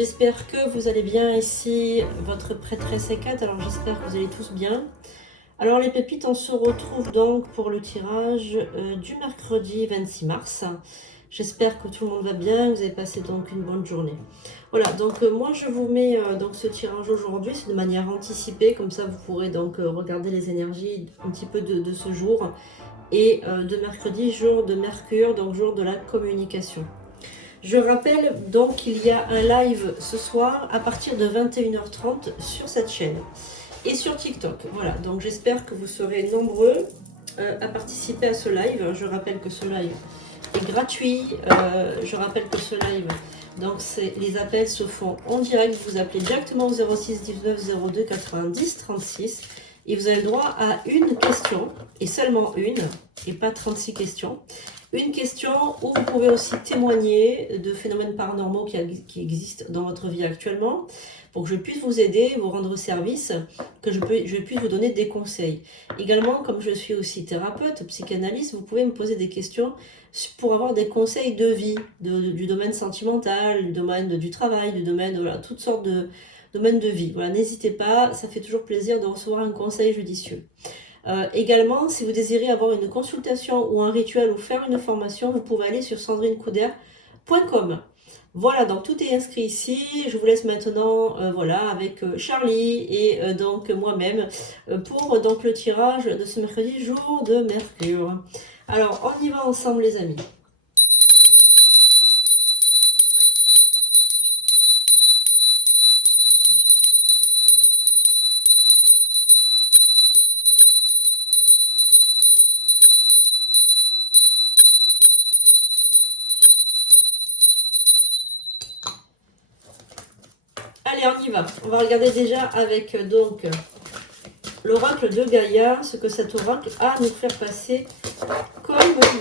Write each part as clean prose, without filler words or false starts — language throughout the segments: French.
j'espère que vous allez bien ici, votre prêtresse Hécate. Alors j'espère que vous allez tous bien. Alors les pépites, on se retrouve donc pour le tirage du mercredi 26 mars. J'espère que tout le monde va bien, vous avez passé donc une bonne journée. Voilà, donc moi je vous mets donc ce tirage aujourd'hui, c'est de manière anticipée, comme ça vous pourrez donc regarder les énergies un petit peu de ce jour. Et de mercredi, jour de Mercure, donc jour de la communication. Je rappelle donc qu'il y a un live ce soir à partir de 21h30 sur cette chaîne et sur TikTok. Voilà, donc j'espère que vous serez nombreux à participer à ce live. Je rappelle que ce live est gratuit. Je rappelle que ce live, donc les appels se font en direct. Vous appelez directement au 06 19 02 90 36 et vous avez le droit à une question et seulement une et pas 36 questions. Une question où vous pouvez aussi témoigner de phénomènes paranormaux qui existent dans votre vie actuellement pour que je puisse vous aider, vous rendre service, que je puisse vous donner des conseils. Également, comme je suis aussi thérapeute, psychanalyste, vous pouvez me poser des questions pour avoir des conseils de vie, du domaine sentimental, du domaine du travail, du domaine, voilà, toutes sortes de domaines de vie. Voilà, n'hésitez pas, ça fait toujours plaisir de recevoir un conseil judicieux. Également, si vous désirez avoir une consultation ou un rituel ou faire une formation, vous pouvez aller sur sandrinecoudert.com. Voilà, donc tout est inscrit ici. Je vous laisse maintenant, voilà, avec Charlie et donc moi-même pour donc le tirage de ce mercredi, jour de Mercure. Alors, on y va ensemble, les amis. Allez, on y va. On va regarder déjà avec donc l'oracle de Gaïa, ce que cet oracle a à nous faire passer comme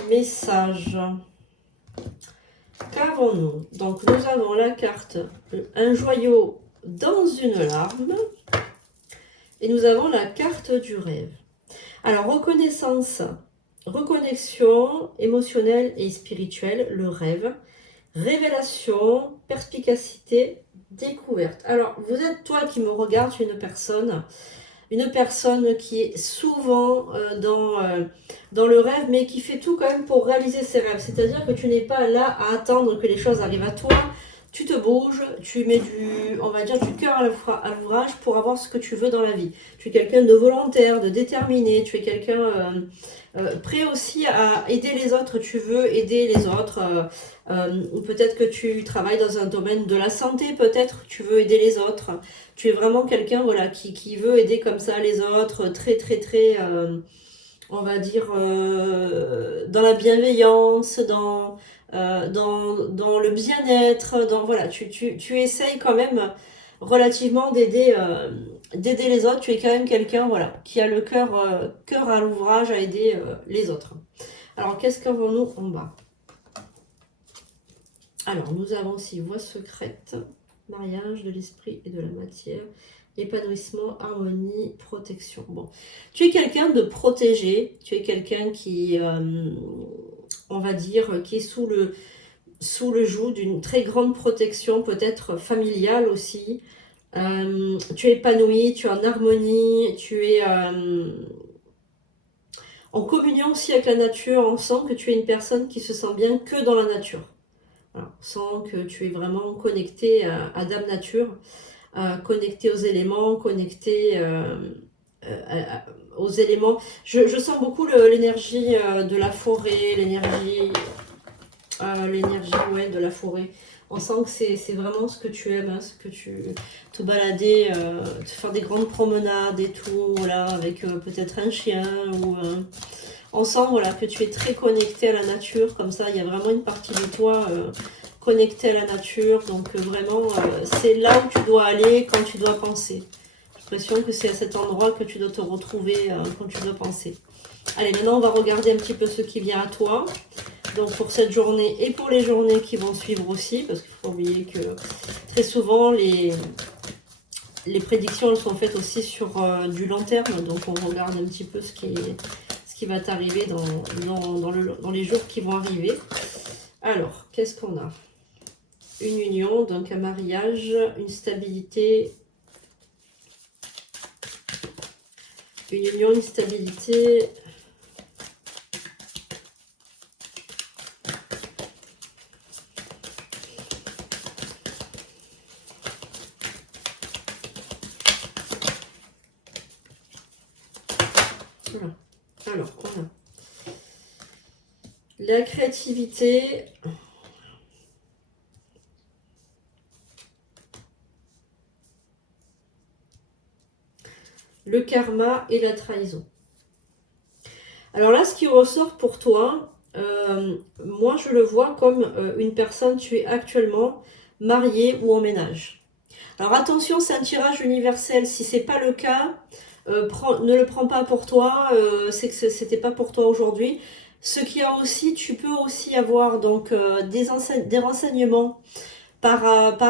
message. Qu'avons-nous? Donc nous avons la carte un joyau dans une larme et nous avons la carte du rêve. Alors reconnaissance, reconnexion émotionnelle et spirituelle, le rêve, révélation, perspicacité, découverte. Alors vous êtes, toi qui me regardes, tu es une personne qui est souvent dans le rêve, mais qui fait tout quand même pour réaliser ses rêves. C'est-à-dire que tu n'es pas là à attendre que les choses arrivent à toi. Tu te bouges, tu mets on va dire, du cœur à l'ouvrage pour avoir ce que tu veux dans la vie. Tu es quelqu'un de volontaire, de déterminé, tu es quelqu'un prêt aussi à aider les autres, tu veux aider les autres. Peut-être que tu travailles dans un domaine de la santé, peut-être tu veux aider les autres. Tu es vraiment quelqu'un, voilà, qui veut aider comme ça les autres, très, on va dire, dans la bienveillance, dans le bien-être, voilà, tu essayes quand même relativement d'aider les autres. Tu es quand même quelqu'un, voilà, qui a le cœur à l'ouvrage à aider les autres. Alors, qu'est-ce qu'avons-nous en bas? Alors, nous avons aussi voie secrète, mariage de l'esprit et de la matière, épanouissement, harmonie, protection. Bon, tu es quelqu'un de protégé, tu es quelqu'un qui, on va dire, qui est sous le joug d'une très grande protection, peut-être familiale aussi. Tu es épanoui, tu es en harmonie, tu es en communion aussi avec la nature. On sent que tu es une personne qui se sent bien que dans la nature. Voilà, on sent que tu es vraiment connecté à Dame Nature, connecté aux éléments, connecté aux éléments. Je sens beaucoup l'énergie de la forêt, l'énergie ouais, de la forêt. On sent que c'est vraiment ce que tu aimes, hein, ce que tu te balader, te faire des grandes promenades et tout, voilà, avec peut-être un chien ou on sent, voilà, que tu es très connecté à la nature, comme ça il y a vraiment une partie de toi connectée à la nature, donc vraiment c'est là où tu dois aller quand tu dois penser. J'ai l'impression que c'est à cet endroit que tu dois te retrouver quand tu dois penser. Allez, maintenant on va regarder un petit peu ce qui vient à toi. Donc pour cette journée et pour les journées qui vont suivre aussi, parce qu'il faut oublier que très souvent les prédictions elles sont faites aussi sur du long terme. Donc on regarde un petit peu ce qui va t'arriver dans les jours qui vont arriver. Alors, qu'est-ce qu'on a? une union, donc un mariage, une stabilité, une union, une stabilité. Voilà. Alors, on a la créativité, le karma et la trahison. Alors là, ce qui ressort pour toi, moi je le vois comme une personne, tu es actuellement marié ou en ménage. Alors attention, c'est un tirage universel. Si c'est pas le cas, ne le prends pas pour toi. C'est que c'était pas pour toi aujourd'hui. Ce qu'il y a aussi, tu peux aussi avoir donc des renseignements par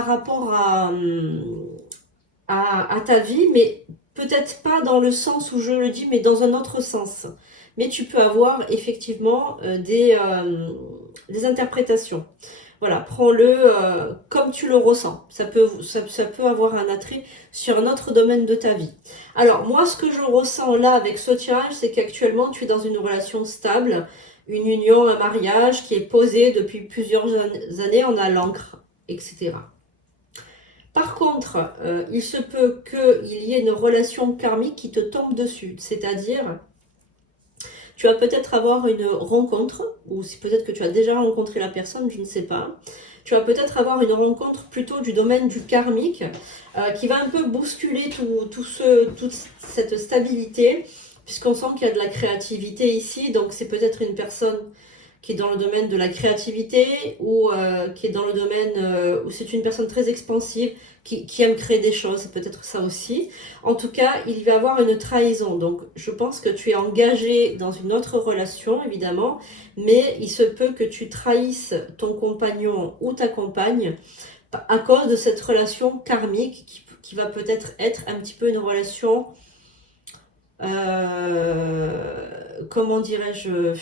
rapport à ta vie, mais peut-être pas dans le sens où je le dis, mais dans un autre sens. Mais tu peux avoir effectivement des interprétations. Voilà, prends-le comme tu le ressens. Ça peut avoir un attrait sur un autre domaine de ta vie. Alors, moi, ce que je ressens là avec ce tirage, c'est qu'actuellement, tu es dans une relation stable, une union, un mariage qui est posé depuis plusieurs années, on a l'encre, etc. Par contre, il se peut qu'il y ait une relation karmique qui te tombe dessus. C'est-à-dire, tu vas peut-être avoir une rencontre, ou si peut-être que tu as déjà rencontré la personne, je ne sais pas. Tu vas peut-être avoir une rencontre plutôt du domaine du karmique, qui va un peu bousculer toute cette stabilité, puisqu'on sent qu'il y a de la créativité ici, donc c'est peut-être une personne qui est dans le domaine de la créativité ou qui est dans le domaine où c'est une personne très expansive qui aime créer des choses, c'est peut-être ça aussi. En tout cas, il va y avoir une trahison. Donc, je pense que tu es engagé dans une autre relation, évidemment, mais il se peut que tu trahisses ton compagnon ou ta compagne à cause de cette relation karmique qui va peut-être être un petit peu une relation, comment dirais-je,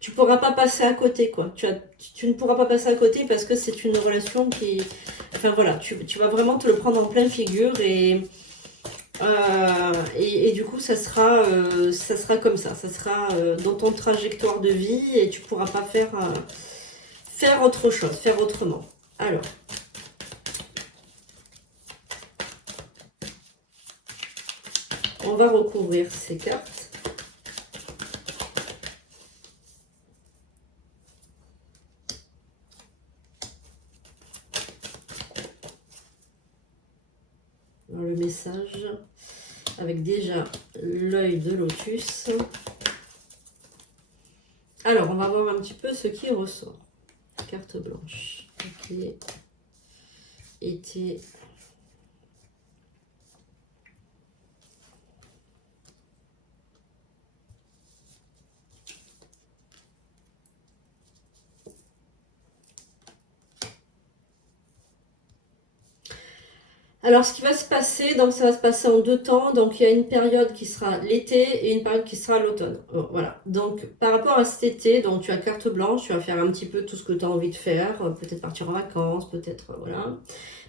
tu pourras pas passer à côté, quoi. Tu ne pourras pas passer à côté parce que c'est une relation qui... Enfin voilà, tu vas vraiment te le prendre en pleine figure et du coup, ça sera comme ça sera dans ton trajectoire de vie et tu pourras pas faire autre chose, faire autrement. Alors, on va recouvrir ces cartes. Alors, le message avec déjà l'œil de lotus. Alors, on va voir un petit peu ce qui ressort. Carte blanche. Ok. Été. Alors, ce qui va se passer, donc ça va se passer en deux temps. Donc, il y a une période qui sera l'été et une période qui sera l'automne. Voilà. Donc, par rapport à cet été, donc tu as carte blanche, tu vas faire un petit peu tout ce que tu as envie de faire. Peut-être partir en vacances, peut-être, voilà.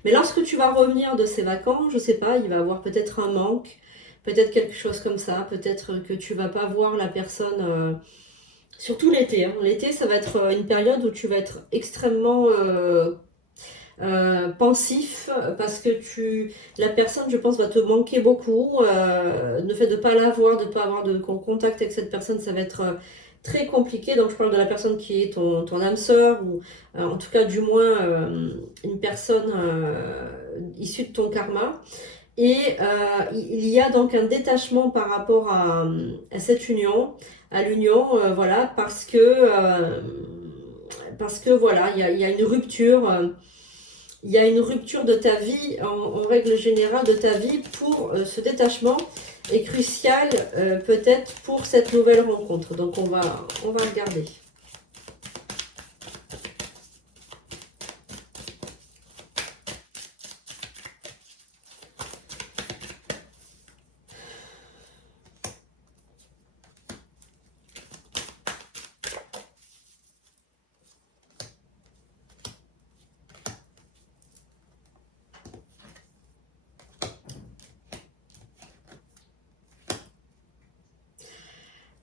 Mais lorsque tu vas revenir de ces vacances, je sais pas, il va y avoir peut-être un manque, peut-être quelque chose comme ça. Peut-être que tu vas pas voir la personne, surtout l'été. Hein. L'été, ça va être une période où tu vas être extrêmement pensif parce que la personne, je pense, va te manquer beaucoup. Le fait de ne pas la voir, de ne pas avoir de contact avec cette personne, ça va être très compliqué. Donc, je parle de la personne qui est ton âme sœur ou en tout cas, du moins, une personne issue de ton karma. Et il y a donc un détachement par rapport à cette union, à l'union, voilà, parce que voilà, il y a une rupture. Il y a une rupture de ta vie, en règle générale de ta vie, pour ce détachement est crucial peut-être pour cette nouvelle rencontre. Donc on va regarder.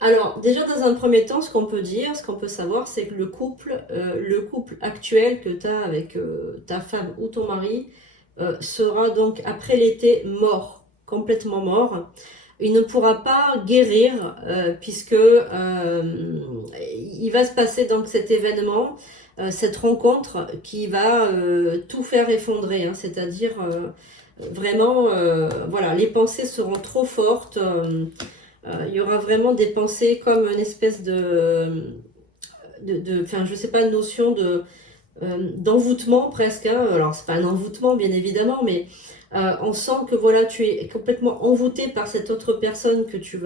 Alors, déjà dans un premier temps, ce qu'on peut dire, ce qu'on peut savoir, c'est que le couple actuel que tu as avec ta femme ou ton mari sera donc après l'été mort, complètement mort. Il ne pourra pas guérir puisque il va se passer donc cet événement, cette rencontre qui va tout faire effondrer, hein, c'est-à-dire vraiment, voilà, les pensées seront trop fortes. Il y aura vraiment des pensées comme une espèce enfin, je sais pas, une notion d'envoûtement presque, hein. Alors, c'est pas un envoûtement, bien évidemment, mais on sent que voilà, tu es complètement envoûté par cette autre personne que tu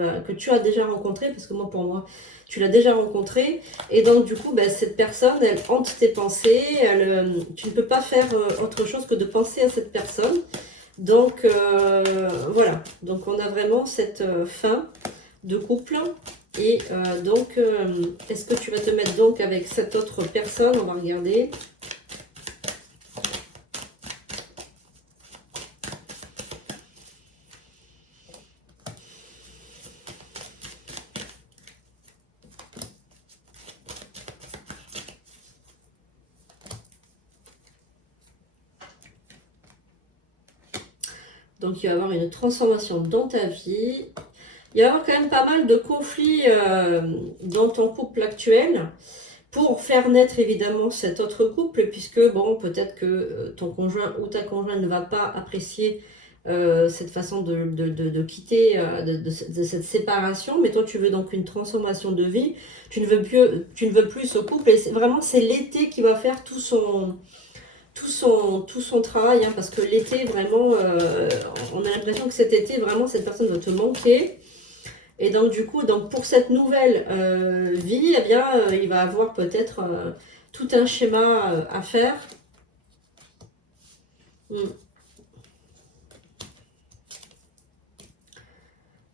as déjà rencontrée, parce que moi, pour moi, tu l'as déjà rencontrée. Et donc, du coup, ben, cette personne, elle hante tes pensées. Tu ne peux pas faire autre chose que de penser à cette personne. Donc, voilà. Donc, on a vraiment cette fin de couple. Et donc, est-ce que tu vas te mettre donc avec cette autre personne? On va regarder. Donc, il va y avoir une transformation dans ta vie. Il va y avoir quand même pas mal de conflits dans ton couple actuel pour faire naître évidemment cet autre couple, puisque bon, peut-être que ton conjoint ou ta conjointe ne va pas apprécier cette façon de quitter, de cette séparation, mais toi tu veux donc une transformation de vie, tu ne veux plus ce couple, et vraiment c'est l'été qui va faire tout son travail, hein, parce que l'été vraiment, on a l'impression que cet été vraiment cette personne va te manquer. Et donc du coup, donc pour cette nouvelle vie, eh bien, il va avoir peut-être tout un schéma à faire. Mm.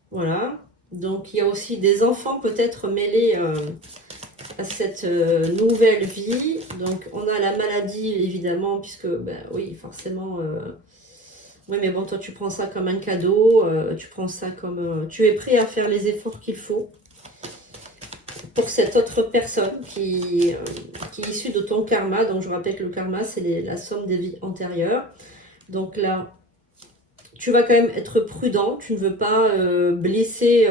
Voilà. Donc il y a aussi des enfants peut-être mêlés à cette nouvelle vie. Donc on a la maladie évidemment, puisque ben oui, forcément. Oui, mais bon, toi tu prends ça comme un cadeau, tu prends ça comme tu es prêt à faire les efforts qu'il faut pour cette autre personne qui est issue de ton karma. Donc je rappelle que le karma, c'est la somme des vies antérieures. Donc là, tu vas quand même être prudent. Tu ne veux pas blesser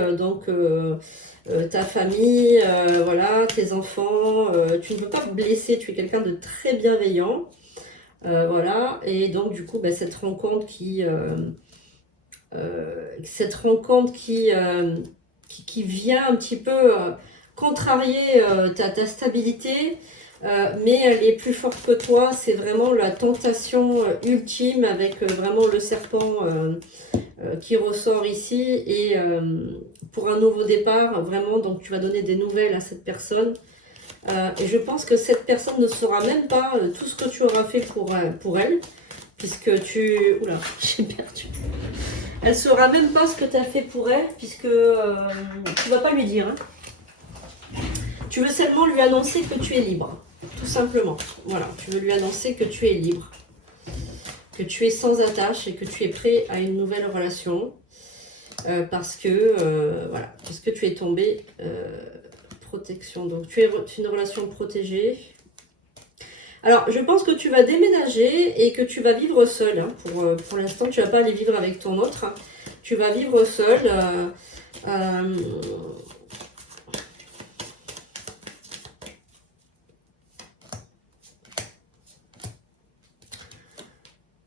ta famille, voilà, tes enfants. Tu ne veux pas blesser. Tu es quelqu'un de très bienveillant. Voilà. Et donc du coup, bah, cette rencontre qui vient un petit peu contrarier ta stabilité, mais elle est plus forte que toi. C'est vraiment la tentation ultime avec vraiment le serpent qui ressort ici. Et pour un nouveau départ, vraiment, donc tu vas donner des nouvelles à cette personne. Et je pense que cette personne ne saura même pas tout ce que tu auras fait pour elle, puisque tu... Oula, j'ai perdu. Elle saura même pas ce que tu as fait pour elle, puisque tu vas pas lui dire. Hein. Tu veux seulement lui annoncer que tu es libre, tout simplement. Voilà, tu veux lui annoncer que tu es libre, que tu es sans attache et que tu es prêt à une nouvelle relation, parce que voilà, parce que tu es tombé protection. Donc tu es une relation protégée. Alors, je pense que tu vas déménager et que tu vas vivre seul. Hein, pour l'instant, tu ne vas pas aller vivre avec ton autre. Hein. Tu vas vivre seul.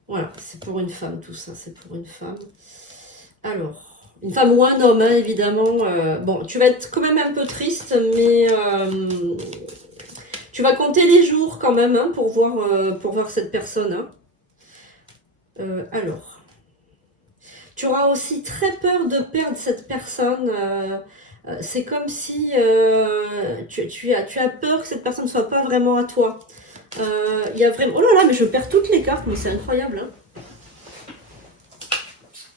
Voilà, c'est pour une femme tout ça. C'est pour une femme. Alors, une femme ou un homme, hein, évidemment. Bon, tu vas être quand même un peu triste, mais... tu vas compter les jours quand même hein, pour voir cette personne. Hein. Alors, tu auras aussi très peur de perdre cette personne. C'est comme si tu as peur que cette personne ne soit pas vraiment à toi. Il y a vraiment... Oh là là, mais je perds toutes les cartes, mais c'est incroyable. Hein.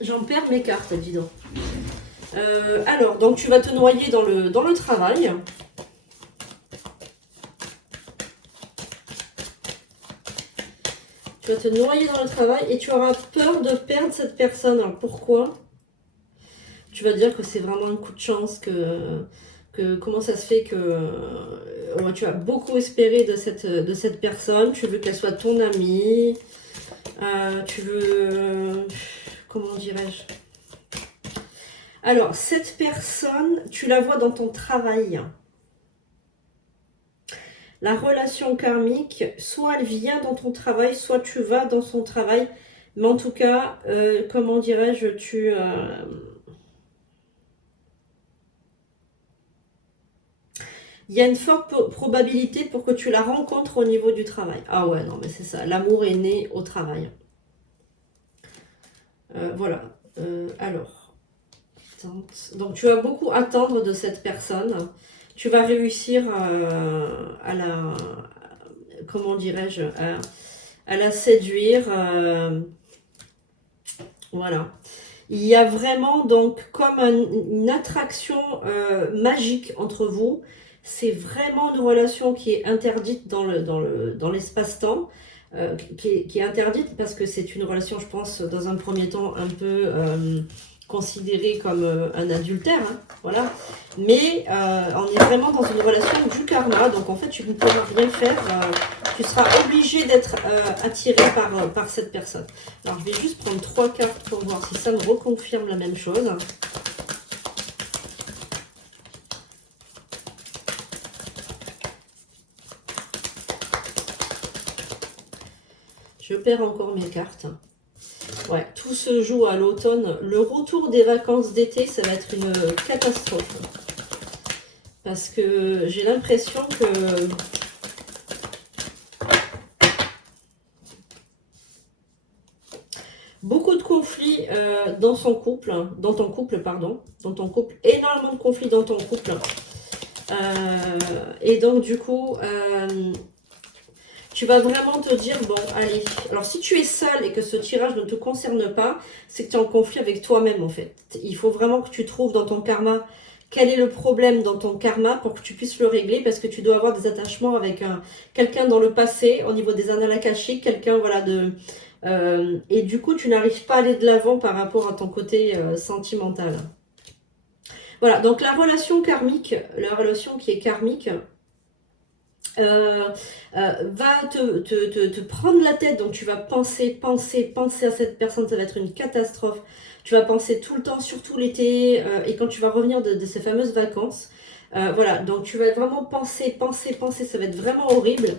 J'en perds mes cartes, dis donc. Alors, donc tu vas te noyer dans le travail. Tu vas te noyer dans le travail et tu auras peur de perdre cette personne. Alors pourquoi? Tu vas dire que c'est vraiment un coup de chance, que comment ça se fait que tu as beaucoup espéré de cette personne, tu veux qu'elle soit ton amie, tu veux, comment dirais-je? Alors, cette personne, tu la vois dans ton travail. La relation karmique, soit elle vient dans ton travail, soit tu vas dans son travail. Mais en tout cas, comment dirais-je, il y a une forte probabilité pour que tu la rencontres au niveau du travail. Ah ouais, non, mais c'est ça. L'amour est né au travail. Voilà. Alors, donc tu vas beaucoup attendre de cette personne. Tu vas réussir à la, comment dirais-je, à la séduire. Voilà. Il y a vraiment donc comme une attraction magique entre vous. C'est vraiment une relation qui est interdite dans l'espace-temps, qui est interdite parce que c'est une relation, je pense, dans un premier temps un peu considérée comme un adultère, hein, voilà. Mais on est vraiment dans une relation du karma, donc en fait tu ne pourras rien faire, tu seras obligé d'être attiré par cette personne. Alors je vais juste prendre 3 cartes pour voir si ça me reconfirme la même chose. Je perds encore mes cartes. Ouais, tout se joue à l'automne. Le retour des vacances d'été, ça va être une catastrophe. Parce que j'ai l'impression que... beaucoup de conflits dans son couple, dans ton couple, pardon. Dans ton couple, énormément de conflits dans ton couple. Et donc du coup... tu vas vraiment te dire, bon, allez. Alors, si tu es seul et que ce tirage ne te concerne pas, c'est que tu es en conflit avec toi-même, en fait. Il faut vraiment que tu trouves dans ton karma quel est le problème dans ton karma pour que tu puisses le régler, parce que tu dois avoir des attachements avec quelqu'un dans le passé, au niveau des annales akashiques, quelqu'un, voilà, de... et du coup, tu n'arrives pas à aller de l'avant par rapport à ton côté sentimental. Voilà, donc la relation karmique, la relation qui est karmique, va te prendre la tête, donc tu vas penser à cette personne, ça va être une catastrophe. Tu vas penser tout le temps, surtout l'été, et quand tu vas revenir de ces fameuses vacances. Voilà, donc tu vas vraiment penser, ça va être vraiment horrible.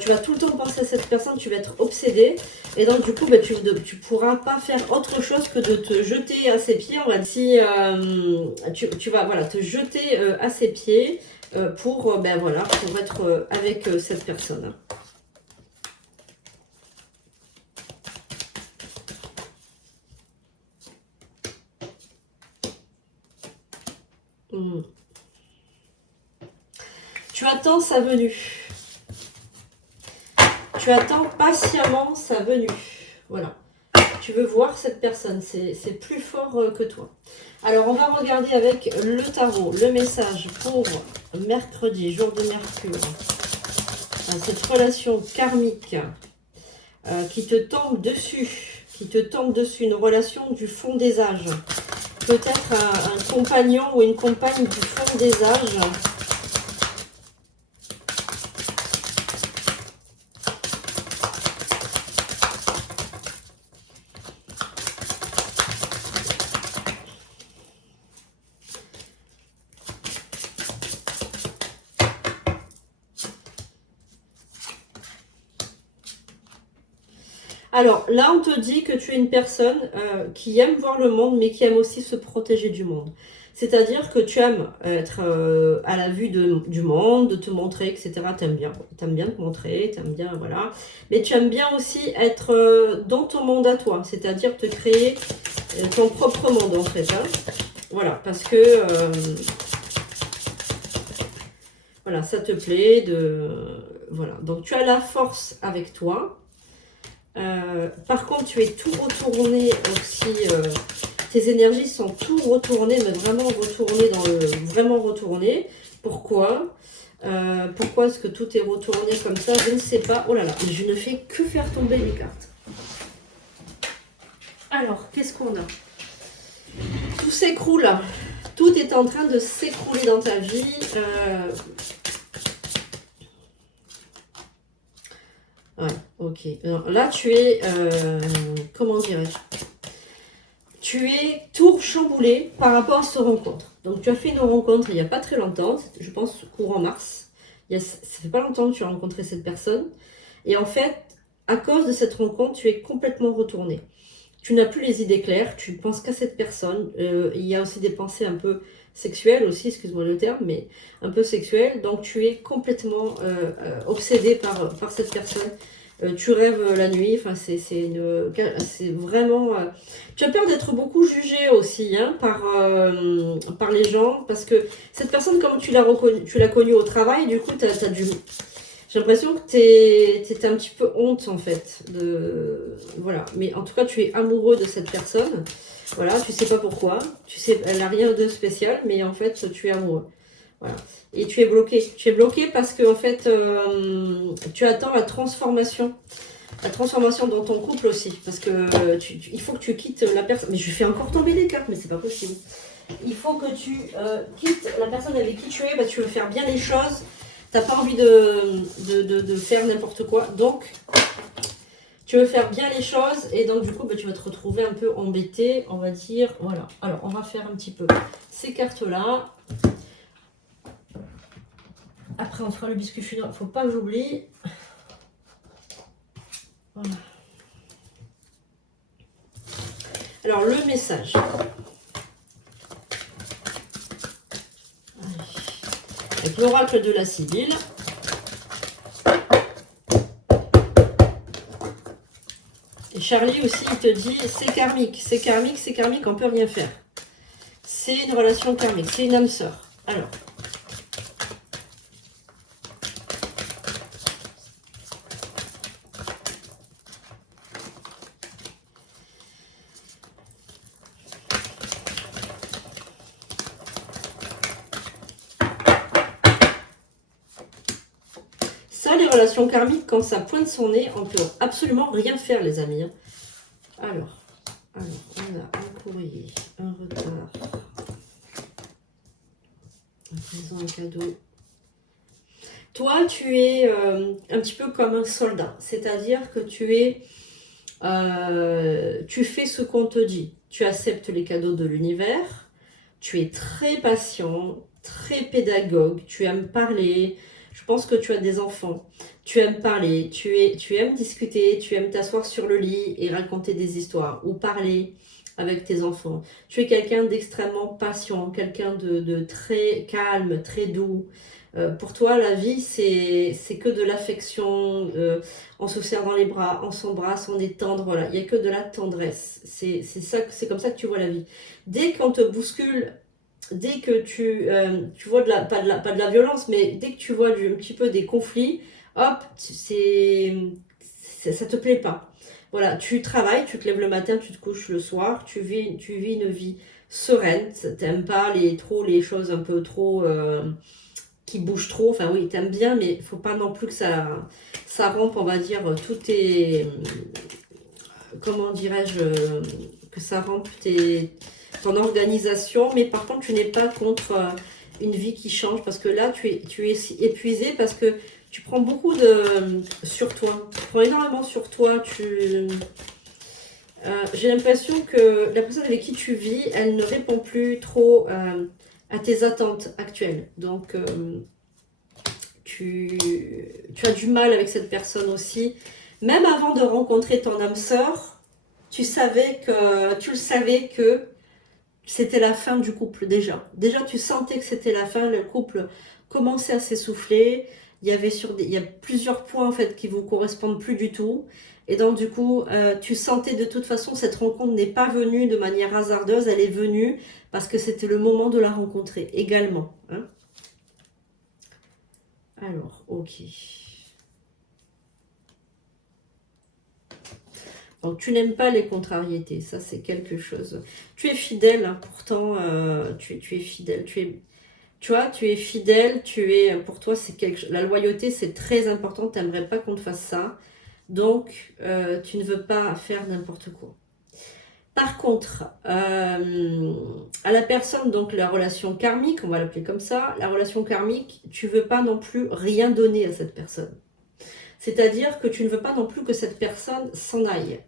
Tu vas tout le temps penser à cette personne, tu vas être obsédé. Et donc du coup, bah, tu pourras pas faire autre chose que de te jeter à ses pieds. On va dire, si tu vas voilà, te jeter à ses pieds pour, ben, voilà, pour être avec cette personne. Hmm. Tu attends sa venue. Tu attends patiemment sa venue. Voilà. Tu veux voir cette personne. C'est plus fort que toi. Alors, on va regarder avec le tarot, le message pour mercredi, jour de Mercure. Cette relation karmique qui te tombe dessus. Une relation du fond des âges. Peut-être un compagnon ou une compagne du fond des âges. Alors là, on te dit que tu es une personne qui aime voir le monde, mais qui aime aussi se protéger du monde. C'est-à-dire que tu aimes être à la vue du monde, de te montrer, etc. T'aimes bien te montrer, t'aimes bien, voilà. Mais tu aimes bien aussi être dans ton monde à toi, c'est-à-dire te créer ton propre monde en fait. Hein. Voilà, parce que voilà, ça te plaît voilà. Donc tu as la force avec toi. Par contre, tu es tout retourné aussi. Tes énergies sont tout retournées, mais vraiment retournées vraiment retournées. Pourquoi pourquoi est-ce que tout est retourné comme ça? Je ne sais pas. Oh là là, je ne fais que faire tomber les cartes. Alors, qu'est-ce qu'on a? tout s'écroule. Tout est en train de s'écrouler dans ta vie. Ouais, ok. Alors, là, tu es... comment dirais-je? Tu es tout chamboulé par rapport à cette rencontre. Donc, tu as fait une rencontre il n'y a pas très longtemps, je pense courant mars. Ça fait pas longtemps que tu as rencontré cette personne. Et en fait, à cause de cette rencontre, tu es complètement retourné. Tu n'as plus les idées claires, tu ne penses qu'à cette personne. Il y a aussi des pensées un peu sexuelles aussi, excuse-moi le terme, mais un peu sexuelles. Donc, tu es complètement obsédé par cette personne. Tu rêves la nuit, enfin c'est vraiment... Tu as peur d'être beaucoup jugé aussi hein, par les gens, parce que cette personne, comme tu l'as connue au travail, du coup, j'ai l'impression que t'es un petit peu honte en fait. Voilà. Mais en tout cas, tu es amoureux de cette personne. Voilà, tu sais pas pourquoi. Tu sais, elle n'a rien de spécial, mais en fait, tu es amoureux. Voilà. Et tu es bloqué. Tu es bloqué parce que en fait, tu attends la transformation. La transformation dans ton couple aussi. Parce que il faut que tu quittes la personne. Mais je fais encore tomber les cartes, mais c'est pas possible. Il faut que tu quittes la personne avec qui tu es. Bah, tu veux faire bien les choses. T'as pas envie de faire n'importe quoi. Donc, tu veux faire bien les choses. Et donc, du coup, bah, tu vas te retrouver un peu embêté. On va dire, voilà. Alors, on va faire un petit peu ces cartes-là. Après, on fera le biscuit chinois. Il ne faut pas que j'oublie. Voilà. Alors, le message. Avec l'oracle de la Sibylle. Et Charlie aussi, il te dit, c'est karmique, c'est karmique, c'est karmique, on ne peut rien faire. C'est une relation karmique, c'est une âme sœur. Alors. Ça, les relations karmiques, quand ça pointe son nez, on ne peut absolument rien faire, les amis. Alors, on a un courrier, un retard, un présent, un cadeau. Toi, tu es un petit peu comme un soldat, c'est-à-dire que tu fais ce qu'on te dit. Tu acceptes les cadeaux de l'univers, tu es très patient, très pédagogue, tu aimes parler. Je pense que tu as des enfants. Tu aimes parler, tu aimes discuter, tu aimes t'asseoir sur le lit et raconter des histoires ou parler avec tes enfants. Tu es quelqu'un d'extrêmement patient, quelqu'un de très calme, très doux. Pour toi, la vie, c'est que de l'affection. On se serre dans les bras, on s'embrasse, on est tendre. Voilà, il n'y a que de la tendresse. C'est comme ça que tu vois la vie. Dès qu'on te bouscule, dès que tu vois pas de la violence, mais dès que tu vois un petit peu des conflits, hop, ça te plaît pas. Voilà, tu travailles, tu te lèves le matin, tu te couches le soir, tu vis une vie sereine. T'aimes pas les choses un peu trop qui bougent trop. Enfin oui, t'aimes bien, mais il faut pas non plus que ça rompe, on va dire, tout est comment dirais-je, que ça rompe ton organisation, mais par contre tu n'es pas contre une vie qui change, parce que là tu es épuisé, parce que tu prends beaucoup sur toi, tu prends énormément sur toi, j'ai l'impression que la personne avec qui tu vis, elle ne répond plus trop à tes attentes actuelles, donc tu as du mal avec cette personne aussi, même avant de rencontrer ton âme sœur. Tu le savais que c'était la fin du couple déjà. Déjà, tu sentais que c'était la fin, le couple commençait à s'essouffler. Il y a plusieurs points en fait qui vous correspondent plus du tout. Et donc du coup, tu sentais de toute façon cette rencontre n'est pas venue de manière hasardeuse, elle est venue parce que c'était le moment de la rencontrer également. Hein. Alors, ok. Donc, tu n'aimes pas les contrariétés, ça c'est quelque chose. Tu es fidèle, hein, pourtant, tu es fidèle. Tu vois, tu es fidèle, pour toi, la loyauté, c'est très important, tu n'aimerais pas qu'on te fasse ça. Donc, tu ne veux pas faire n'importe quoi. Par contre, à la personne, donc la relation karmique, on va l'appeler comme ça, la relation karmique, tu veux pas non plus rien donner à cette personne. C'est-à-dire que tu ne veux pas non plus que cette personne s'en aille.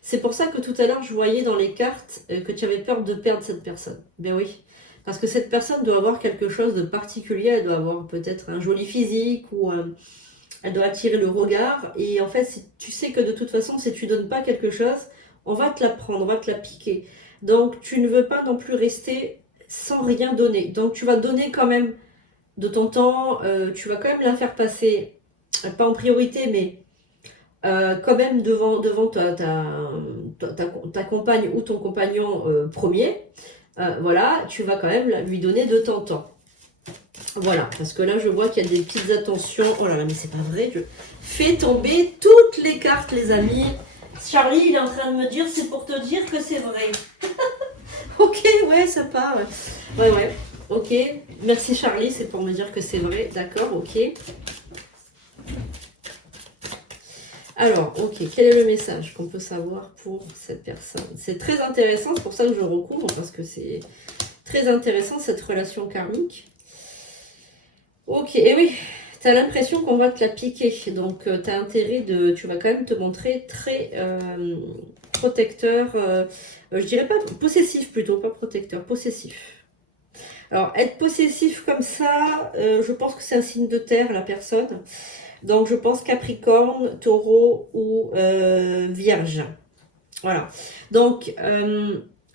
C'est pour ça que tout à l'heure, je voyais dans les cartes que tu avais peur de perdre cette personne. Ben oui, parce que cette personne doit avoir quelque chose de particulier, elle doit avoir peut-être un joli physique ou elle doit attirer le regard. Et en fait, tu sais que de toute façon, si tu donnes pas quelque chose, on va te la prendre, on va te la piquer. Donc, tu ne veux pas non plus rester sans rien donner. Donc, tu vas donner quand même de ton temps, tu vas quand même la faire passer, pas en priorité, mais quand même devant ta compagne ou ton compagnon premier. Voilà, tu vas quand même lui donner de ton temps. Voilà, parce que là, je vois qu'il y a des petites attentions. Oh là là, mais c'est pas vrai. Je fais tomber toutes les cartes, les amis. Charlie, il est en train de me dire, c'est pour te dire que c'est vrai. Ok, ouais, ça part. Ouais, ouais. Ok, merci Charlie, c'est pour me dire que c'est vrai. D'accord, ok. Alors, ok, quel est le message qu'on peut savoir pour cette personne? C'est très intéressant, c'est pour ça que je recouvre, parce que c'est très intéressant cette relation karmique. Ok, et oui, tu as l'impression qu'on va te la piquer, donc tu as intérêt tu vas quand même te montrer très protecteur, je dirais pas possessif plutôt, pas protecteur, possessif. Alors, être possessif comme ça, je pense que c'est un signe de terre, la personne. Donc, je pense Capricorne, Taureau ou Vierge. Voilà. Donc,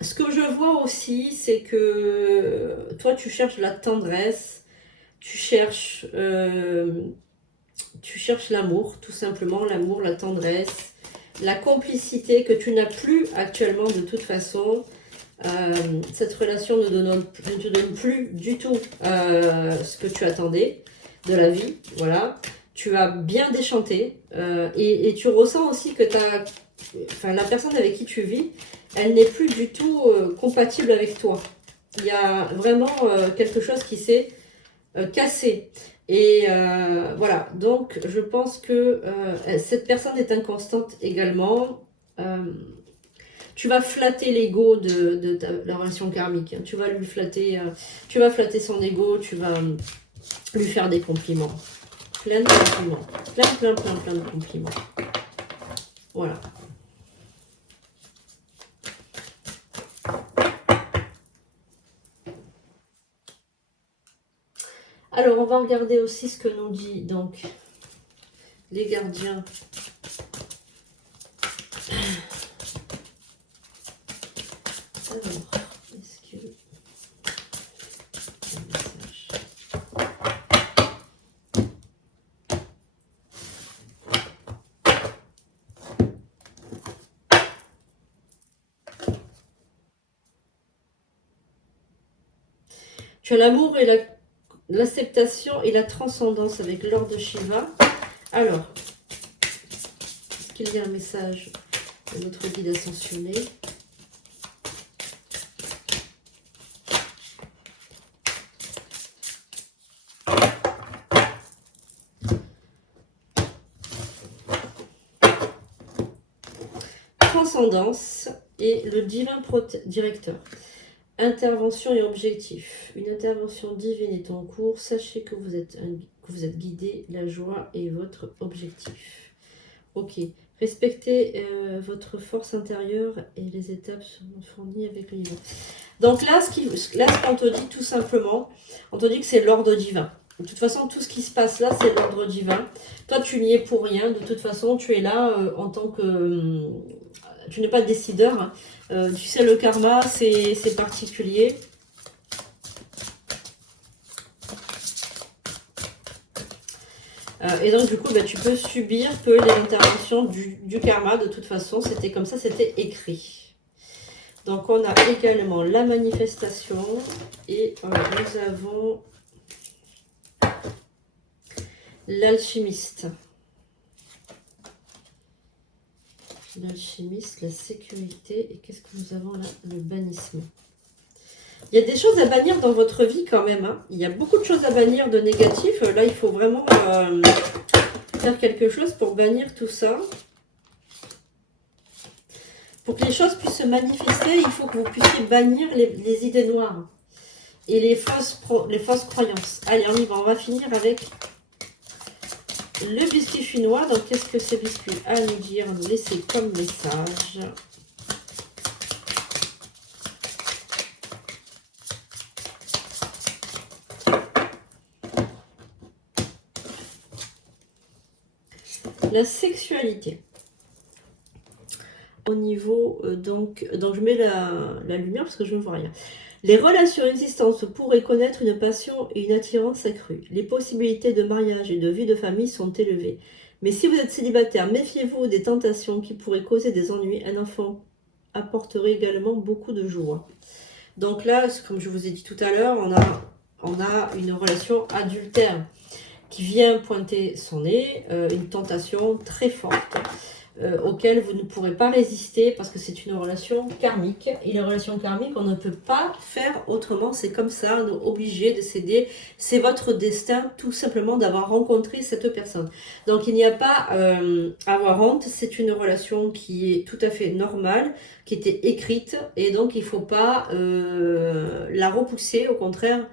ce que je vois aussi, c'est que toi, tu cherches la tendresse, tu cherches l'amour, tout simplement, l'amour, la tendresse, la complicité que tu n'as plus actuellement de toute façon. Cette relation ne te donne plus du tout ce que tu attendais de la vie. Voilà. Tu as bien déchanté et tu ressens aussi que la personne avec qui tu vis, elle n'est plus du tout compatible avec toi. Il y a vraiment quelque chose qui s'est cassé. Et voilà, donc je pense que cette personne est inconstante également. Tu vas flatter l'ego de la relation karmique. Hein. Tu vas lui flatter, tu vas flatter son ego, tu vas lui faire des compliments. Plein de compliments. Plein de compliments. Voilà. Alors, on va regarder aussi ce que nous dit donc les gardiens. Alors, est-ce que... Tu as l'amour et l'acceptation et la transcendance avec l'or de Shiva. Alors, est-ce qu'il y a un message de notre guide ascensionné? Transcendance et le divin directeur. Intervention et objectif. Une intervention divine est en cours. Sachez que vous êtes guidé. La joie est votre objectif. Ok. Respectez votre force intérieure et les étapes seront fournies avec le niveau. Donc là, ce qu'on te dit tout simplement, on te dit que c'est l'ordre divin. De toute façon, tout ce qui se passe là, c'est l'ordre divin. Toi, tu n'y es pour rien. De toute façon, tu es là en tant que... tu n'es pas le décideur. Hein. Tu sais, le karma, c'est particulier. Et donc, du coup, tu peux subir que les interventions du karma. De toute façon, c'était comme ça, c'était écrit. Donc, on a également la manifestation. Et nous avons l'alchimiste. L'alchimiste, la sécurité. Et qu'est-ce que nous avons là? Le bannissement. Il y a des choses à bannir dans votre vie quand même. Hein. Il y a beaucoup de choses à bannir de négatif. Là, il faut vraiment faire quelque chose pour bannir tout ça. Pour que les choses puissent se manifester, il faut que vous puissiez bannir les idées noires et les fausses croyances. Allez, on y va. On va finir avec le biscuit chinois. Donc, qu'est-ce que ces biscuits a à nous dire, à nous laisser comme message? La sexualité. Au niveau, donc je mets la lumière parce que je ne vois rien. Les relations existantes pourraient connaître une passion et une attirance accrue. Les possibilités de mariage et de vie de famille sont élevées. Mais si vous êtes célibataire, méfiez-vous des tentations qui pourraient causer des ennuis. Un enfant apporterait également beaucoup de joie. Donc là, comme je vous ai dit tout à l'heure, on a une relation adultère qui vient pointer son nez, une tentation très forte auquel vous ne pourrez pas résister parce que c'est une relation karmique. Et les relations karmiques, on ne peut pas faire autrement, c'est comme ça, on est obligé de céder. C'est votre destin tout simplement d'avoir rencontré cette personne. Donc il n'y a pas à avoir honte, c'est une relation qui est tout à fait normale, qui était écrite et donc il ne faut pas la repousser, au contraire.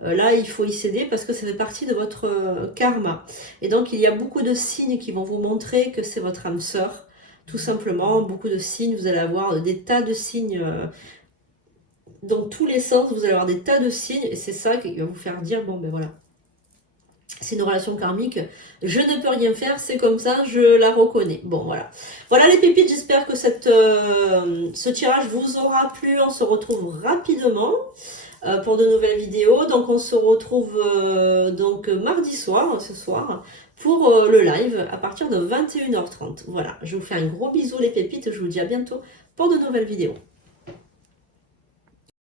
Là, il faut y céder parce que ça fait partie de votre karma. Et donc, il y a beaucoup de signes qui vont vous montrer que c'est votre âme sœur. Tout simplement, beaucoup de signes. Vous allez avoir des tas de signes dans tous les sens. Vous allez avoir des tas de signes. Et c'est ça qui va vous faire dire, bon, ben voilà. C'est une relation karmique. Je ne peux rien faire. C'est comme ça. Je la reconnais. Bon, voilà. Voilà les pépites. J'espère que ce tirage vous aura plu. On se retrouve rapidement pour de nouvelles vidéos. Donc on se retrouve donc mardi soir, ce soir, pour le live à partir de 21h30. Voilà, je vous fais un gros bisou les pépites, je vous dis à bientôt pour de nouvelles vidéos.